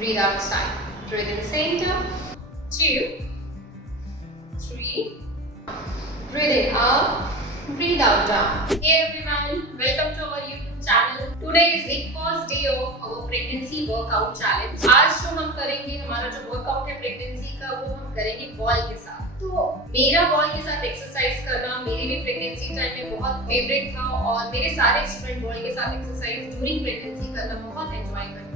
breathe outside. Breathe in center, 2, 3, breathe in up, breathe out down. Hey everyone, welcome to our YouTube channel. Today is the first day of our pregnancy workout challenge. आज जो हम करेंगे, हमारा जो workout है pregnancy का, वो हम करेंगे बॉल के साथ। तो मेरा बॉल के साथ एक्सरसाइज करना मेरी भी प्रेगनेंसी टाइम में बहुत फेवरेट था और मेरे सारे स्टूडेंट बॉल के साथ एक्सरसाइज ड्यूरिंग प्रेगनेंसी करना बहुत एंजॉय करते हैं।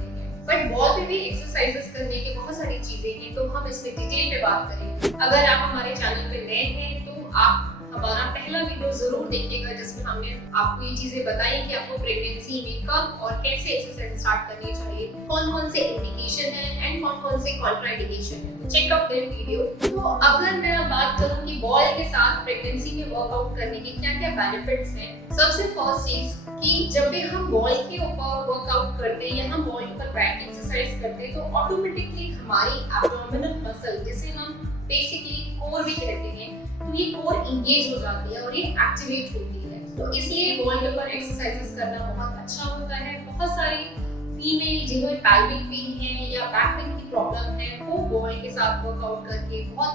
बट बॉल पे भी एक्सरसाइजेस करने की बहुत सारी चीजें हैं, तो हम इसमें डिटेल में बात करेंगे। अगर आप हमारे चैनल पे नए हैं तो आप हमारा पहला वीडियो जरूर देखिएगा, जिसमें हमने आपको ये चीजें बताई कि आपको प्रेगनेंसी में कब और कैसे एक्सरसाइज स्टार्ट करनी चाहिए, कौन कौन से इंडिकेशन है एंड कौन कौन से कॉन्ट्राइंडिकेशन है। तो चेक आउट दैट वीडियो। तो अगर मैं बात करूं कि बॉल के साथ प्रेगनेंसी में वर्कआउट करने के क्या क्या बेनिफिट्स हैं, सबसे फर्स्ट चीज कि जब भी हम बॉल के ऊपर वर्कआउट करते हैं या हम बॉल के ऊपर बैक एक्सरसाइज करते हैं, तो ऑटोमेटिकली हमारी एब्डोमिनल मसल, जिसे हम बेसिकली कोर भी कहते हैं, तो ये कोर इंगेज हो जाती है और ये एक्टिवेट होती है। तो इसलिए बॉल के ऊपर एक्सरसाइजेस करना बहुत अच्छा होता है। बहुत सारी फीमेल जिन्हें पैल्विक पेन है या बैक पेन की प्रॉब्लम है, वो बॉल के साथ वर्कआउट करके बहुत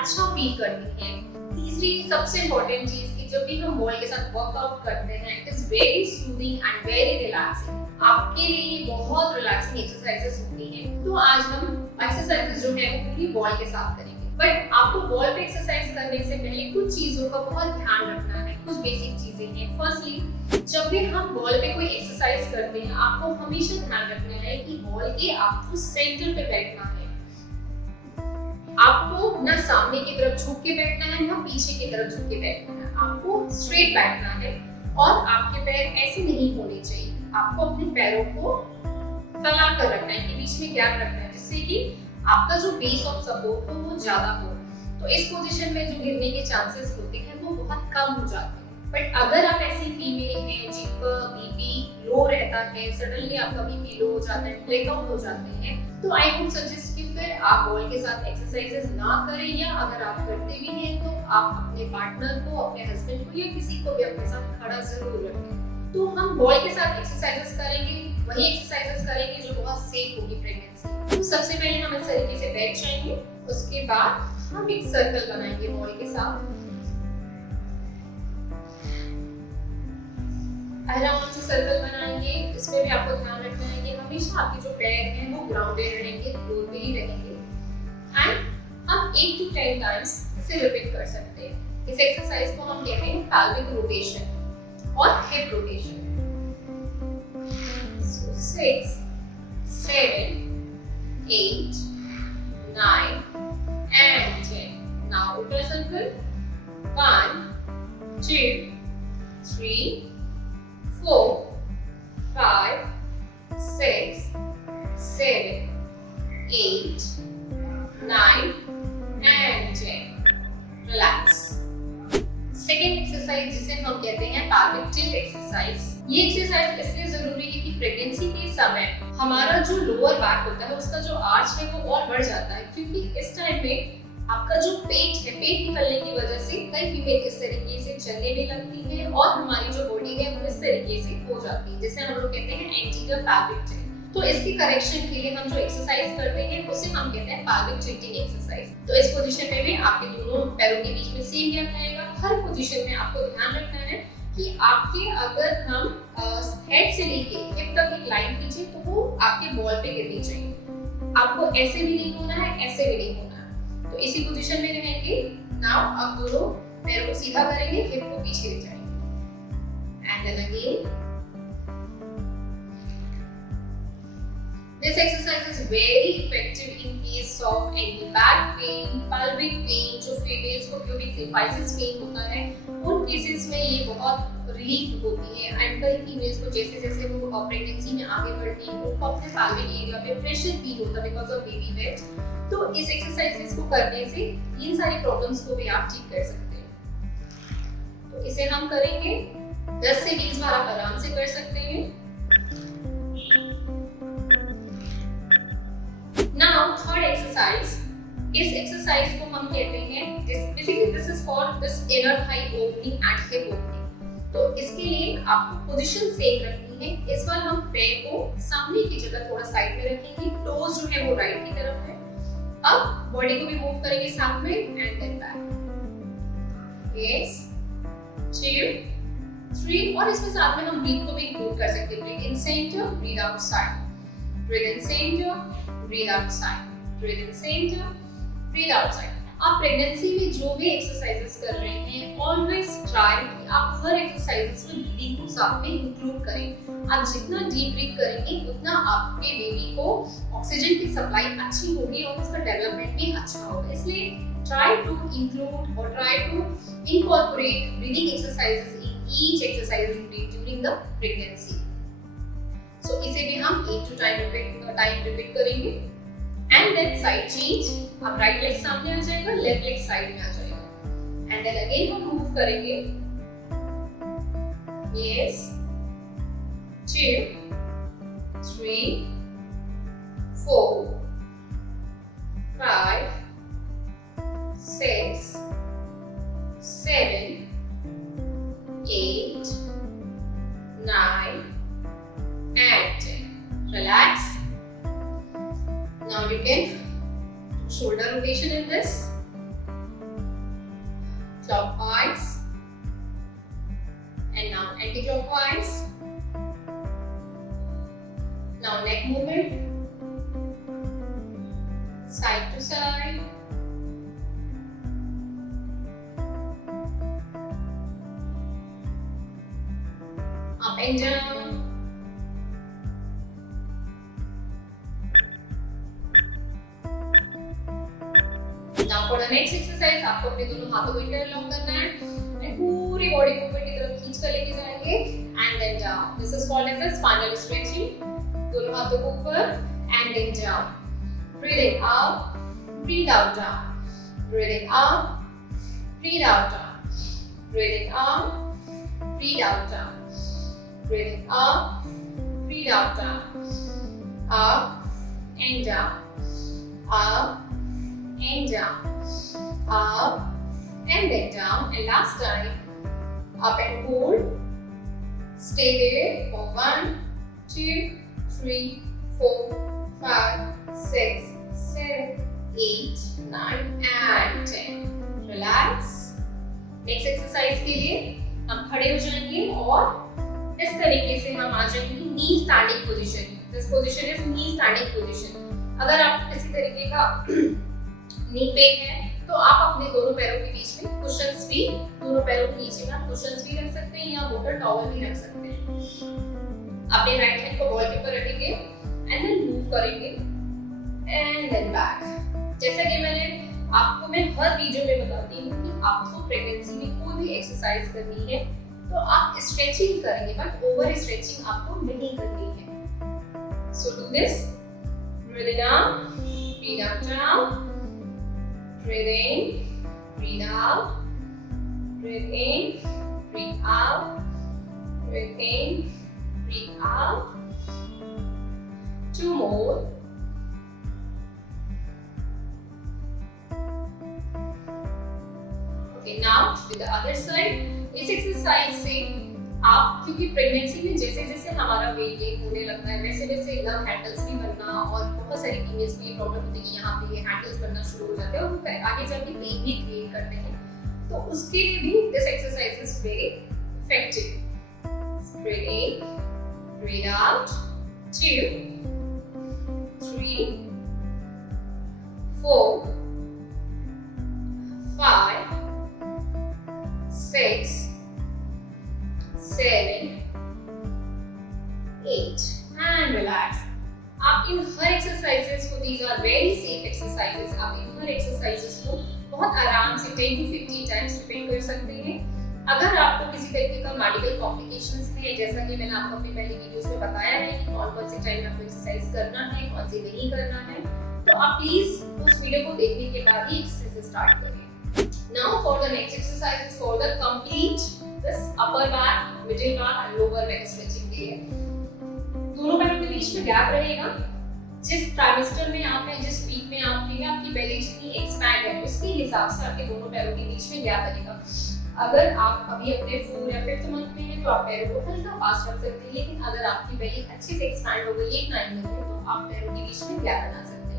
अच्छा फील करती हैं। तीसरी सबसे इम्पोर्टेंट चीज कि जब भी हम बॉल के साथ वर्कआउट करते हैं, it is very soothing and very relaxing. आपके लिए बहुत रिलैक्सिंग एक्सरसाइजेस होती हैं। तो आज हम एक्सरसाइजेस जो है वो पूरी बॉल के साथ करेंगे। बट आपको बॉल पे एक्सरसाइज करने से पहले कुछ चीजों का बहुत ध्यान रखना है। कुछ बेसिक चीजें हैं। फर्स्टली, जब भी हम बॉल पे कोई एक्सरसाइज करते हैं, आपको हमेशा ध्यान रखना है कि बॉल के आपको सेंटर पे बैठना है। आपको ना सामने की तरफ झुक के बैठना है, ना पीछे की तरफ झुक के बैठना है। आपको स्ट्रेट बैठना है और आपके पैर ऐसे नहीं होने चाहिए। आपको अपने पैरों को फैला कर रखना है, कि बीच में गैप रखना है, जिससे कि आपका जो बेस ऑफ सपोर्ट हो वो ज्यादा हो। तो इस पोजीशन में जो गिरने के चांसेस होते हैं वो बहुत कम हो जाते हैं। बट अगर आप ऐसी फीमेल हैं जिनका बीपी लो रहता है, सडनली आपका बीपी लो हो जाता है, ब्रेकआउट हो जाते हैं, तो आई वुड सजेस्ट कि फिर आप बॉल के साथ एक्सरसाइजेस ना करें, या अगर आप करते भी हैं तो आप अपने पार्टनर को, अपने हस्बैंड को या किसी को भी अपने साथ खड़ा जरूर रखें। तो हम बॉल के साथ एक्सरसाइजेस करेंगे, वही एक्सरसाइजेस करेंगे जो बहुत सेफ होगी प्रेगनेंसी। तो सबसे पहले हम इस तरीके से बैठ जाएंगे। उसके बाद हम एक सर्कल बनाएंगे बॉल के साथ। आराम से सर्कल बनाएंगे। इसमें भी आपको ध्यान रखना है कि हमेशा आपके जो पैर हैं वो ग्राउंडेड रहेंगे, फ्लोर पे ही रहेंगे। एंड हम 8 to 10 टाइम्स इसे रिपीट कर सकते हैं। इस एक्सरसाइज को हम कहते हैं पैल्विक रोटेशन और hip rotation. 6, 7, 8, 9 and 10. Now ultra circle. 1, 2, 3, 4, 5, 6, 7, 8, 9 and 10. Relax. Second exercise जिसे हम कहते हैं पैल्विक टिल्ट एक्सरसाइज। ये एक्सरसाइज इसलिए जरूरी है कि प्रेगनेंसी के समय हमारा जो लोअर बैक होता है, उसका जो आर्च है वो और बढ़ जाता है, क्योंकि इस टाइम में आपका जो पेट है, पेट निकलने की वजह से कई फीमेल इस तरीके से चलने में लगती है और हमारी जो बॉडी है वो इस तरीके से हो जाती है, जिसे हम लोग कहते हैं एंटीरियर पैल्विक टिल्ट। तो इसके करेक्शन के लिए हम जो एक्सरसाइज करते हैं उसे हम कहते हैं पैल्विक टिल्टिंग एक्सरसाइज। तो इस पोजीशन में भी आपके दोनों पैरों के बीच में सेम गैप रहेगा। हर पोजीशन में आपको ध्यान रखना है कि आपके, अगर हम हेड से लेके हिप तक एक लाइन खींचे तो वो आपके बॉल पे गिरनी चाहिए। आपको ऐसे भी नहीं होना है, ऐसे भी नहीं होना है। तो इसी पोजीशन में रहेंगे। नाउ आप दोनों पैरों को सीधा करेंगे, हिप को पीछे ले जाएंगे। And then again. This exercise is very effective in case of any back pain, pelvic pain, जो females को pubic symphysis pain होता है, उन केसेस में ये बहुत रिलीफ होती है। एंड कई फीमेल्स को जैसे जैसे वो प्रेगनेंसी में आगे बढ़ती है, उनको अपने pelvic एरिया पे प्रेशर फील होता है बिकॉज ऑफ बेबी वेट। तो इस एक्सरसाइजेस को करने से इन सारी प्रॉब्लम्स को भी आप ठीक कर सकते हैं। तो इसे हम करेंगे 10 से 20 बार, आप आराम से कर सकते हैं। Now third exercise, इस एक्सरसाइज को हम कहते हैं, basically this is for this inner thigh opening and hip opening। तो इसके लिए आपको पोजीशन सेम रखनी है। इस बार हम पैर को सामने की जगह थोड़ा साइड में रखेंगे, टोज जो है है वो राइट की तरफ है। अब बॉडी को भी मूव करेंगे साथ में एंड देन बैक। यस, 2 3 और इसमें साथ में हम ब्रीथ को भी इंक्लूड कर सकते हैं। Breathe in centre, breathe out side, breathe in centre, breathe out side, breathe in centre, breathe out side. आप प्रेगनेंसी में जो भी एक्सरसाइजेस कर रहे हैं ऑलवेज ट्राई कि आप हर एक्सरसाइजेस में ब्रीथिंग को साथ में इंक्लूड करें। आप जितना डीप ब्रीथ करेंगे उतना आपके बेबी को ऑक्सीजन की सप्लाई अच्छी होगी और उसका डेवलपमेंट भी अच्छा होगा। इसलिए ट्राई टू इंक्लूड और try to incorporate breathing exercises in each exercise routine during the pregnancy. So इसे भी हम 8 to 10 टाइम रिपीट करेंगे। एंड देन साइड चेंज, अब राइट लेग सामने आ जाएगा, लेफ्ट लेग साइड में आ जाएगा। एंड देन अगेन हम मूव करेंगे। Yes, 2 3 4 5 6 7 8 9 and 10. Relax. Now you can shoulder rotation in this. Clockwise and now anti-clockwise. Now neck movement, side to side. Up and down. Now for the next exercise आपको अपने दोनों हाथों को interlock करना है and पूरी body को ऊपर की तरफ खींच कर लेके जाएंगे and then down. This is called as spinal stretching. दोनों हाथों को ऊपर and then down. Breathe up, breathe out down, breathe up, breathe out down, breathe up, breathe out down, breathe up, breathe out down, up and down, up and down, up and then down, and last time up and hold. Stay there for 1 2 3 4 5 6 7 8 9 and 10. Relax. Next exercise के लिए हम खड़े हो जाएंगे और इस तरीके से हम आ जाएंगे knee standing position. This position is knee standing position. अगर आप इसी तरीके का नी पे है तो आप अपने दोनों पैरों के बीच में कुशन्स भी, दोनों पैरों के नीचे में आप कुशन्स भी रख सकते हैं या वाटर टॉवल भी रख सकते हैं। अपने राइट हैंड को बॉल के ऊपर रखेंगे एंड देन मूव करेंगे एंड देन बैक। जैसा कि मैं हर वीडियो में बताती हूँ कि आपको प्रेगनेंसी में कोई भी एक्सरसाइज करनी है तो आप स्ट्रेचिंग करेंगे, बट ओवर स्ट्रेचिंग आपको नहीं करनी है। So do this, breathe in up, breathe out down, breathe in, breathe out, breathe in, breathe out, breathe in, breathe out. 2 more. Okay, now with the other side. इस exercise से आप, क्योंकि pregnancy में जैसे जैसे हमारा वेट गेन होने लगता है वैसे वैसे एकदम हैंडल्स भी बनना, और बहुत सारी फीमेल्स की प्रॉब्लम होती है कि यहाँ पे ये हैंडल्स बनना शुरू हो जाते हैं और वो आगे जाके पेन भी क्रिएट करते हैं। तो उसके लिए भी this exercise is very effective. Breathe in, breathe out, 2 3 4 5 6 7 8 and relax. आप इन हर एक्सरसाइजेस को, these are very safe exercises, आप इन हर एक्सरसाइजेस को बहुत आराम से 10 to 15 टाइम्स रिपीट कर सकते हैं। अगर आपको किसी तरीके का मेडिकल कॉम्प्लिकेशंस है, जैसा कि मैंने आपको अपनी पहले वीडियोस में बताया है कि कौन कौन से टाइम आपको एक्सरसाइज करना है, कौन से नहीं करना है, तो आप प्लीज उस वीडियो को देखने के बाद ही एक्सरसाइज स्टार्ट करें। Now for the next exercise is for the complete this upper back, middle back and lower back stretching के लिए। दोनों पैरों के बीच में गैप रहेगा। जिस ट्राइमेस्टर में आप हैं, जिस वीक में आप हैं, आपकी बेली जितनी एक्सपैंड है उसके हिसाब से आपके दोनों पैरों के बीच में गैप बनेगा। अगर आप अभी अपने 4 या 5th मंथ में हैं तो आप पैरों को हल्का पास रख सकते हैं, लेकिन अगर आपकी बेली अच्छे से एक्सपैंड हो गई 8-9 मंथ में तो आप पैरों के बीच में गैप बना सकते हैं।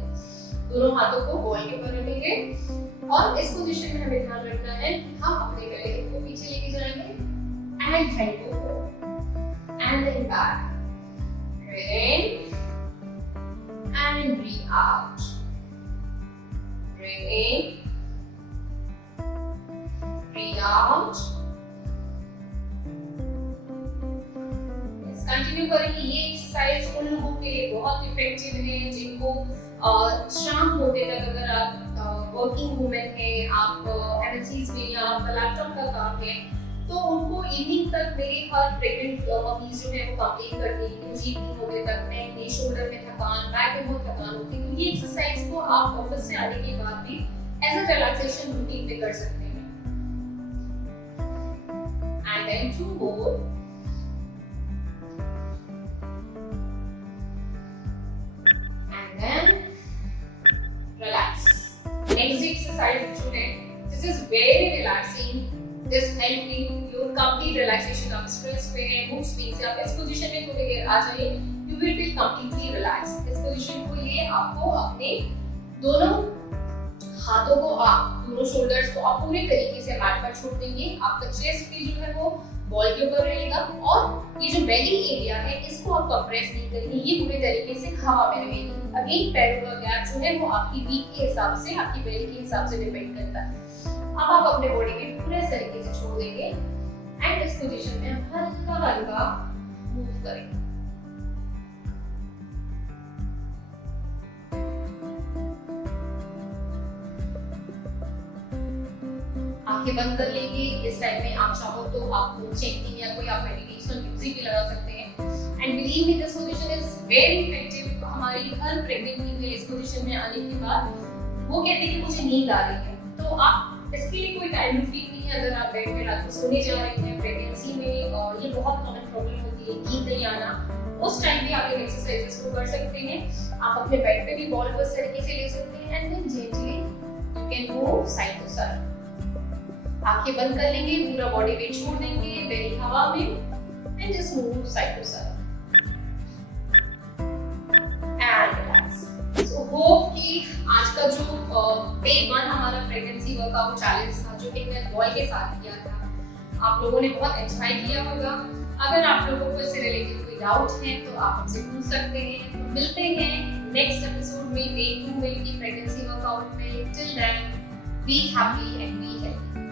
दोनों हाथों को बॉल के ऊपर रखेंगे और इस पोजीशन में हमें ध्यान रखना है कि हम अपने गले को पीछे लेके जाएंगे एंड हेड को forward and then back. Breathe in and breathe out. Breathe in, breathe out. Continue करेंगे। ये एक्सरसाइज उन लोगों के लिए बहुत इफेक्टिव है जिनको शाम होते तक, अगर आप वर्किंग वुमेन है, आप एमएनसीज में या आपका लैपटॉप का काम है, तो उनको इवनिंग तक मेरे हर प्रेग्नेंट मम्मीज जो है वो कंप्लेन करती है कि मुझे इवनिंग होते तक नेक में, शोल्डर में थकान, बैक में बहुत थकान होती है। तो ये एक्सरसाइज को आप ऑफिस से आने के बाद भी एज अ रिलैक्सेशन रूटीन में कर सकते हैं। And then 2 more. And then relax. Next exercise जो है, this is very relaxing. This helping your complete relaxation of stress पे, mood swings से आप इस पोजीशन में थोड़ी देर आ जाइए, you will feel completely relaxed. इस पोजीशन को लिए आपको अपने दोनों हाथों को, आप दोनों शोल्डर्स को आप पूरे तरीके से मैट पर छोड़ देंगे। आपका चेस्ट भी जो है वो बॉल के ऊपर रहेगा और ये जो बेली एरिया है इसको आप कंप्रेस नहीं करेंगे, ये पूरे तरीके से हवा में रहेगी। अगेन पैरों का गैप जो है वो आपकी वीक के हिसाब से, आपकी बेली के हिसाब से डिपेंड करता है। अब आप अपने बॉडी में पूरे तरीके से छोड़ देंगे एंड इस पोजीशन में हल्का हल्का मूव करेंगे। आंखें बंद कर लेंगे। इस टाइम में आप चाहो तो आप चेकिंग या कोई आप मेडिटेशन म्यूजिक भी लगा सकते हैं। And believe me, this position is very effective. हमारी हर प्रेग्नेंट फीमेल इस पोजीशन में आने के बाद वो कहती है कि मुझे नींद आ रही है। तो आप इसके लिए कोई टाइम रूटीन नहीं है। अगर आप बेड में रात को सोने जा रहे हैं प्रेगनेंसी में, और ये बहुत कॉमन प्रॉब्लम होती है नींद नहीं आना, उस टाइम भी आप इन एक्सरसाइजेस को कर सकते हैं। आप अपने बेड पे भी बॉल को इस तरीके से ले सकते हैं and then gently you can move side to side. आंखें बंद कर लेंगे, पूरा बॉडी वेट छोड़ देंगे बेली हवा में and just move side to side and relax. So hope कि आज का जो डे 1 हमारा प्रेगनेंसी वर्कआउट चैलेंज था, जो कि मैं बॉय के साथ किया था, आप लोगों ने बहुत एंजॉय किया होगा। अगर आप लोगों को इससे रिलेटेड कोई डाउट है तो आप हमसे पूछ सकते हैं। तो मिलते हैं नेक्स्ट एपिसोड में, डे 2 में की प्रेगनेंसी वर्कआउट में। Till then be happy and be healthy.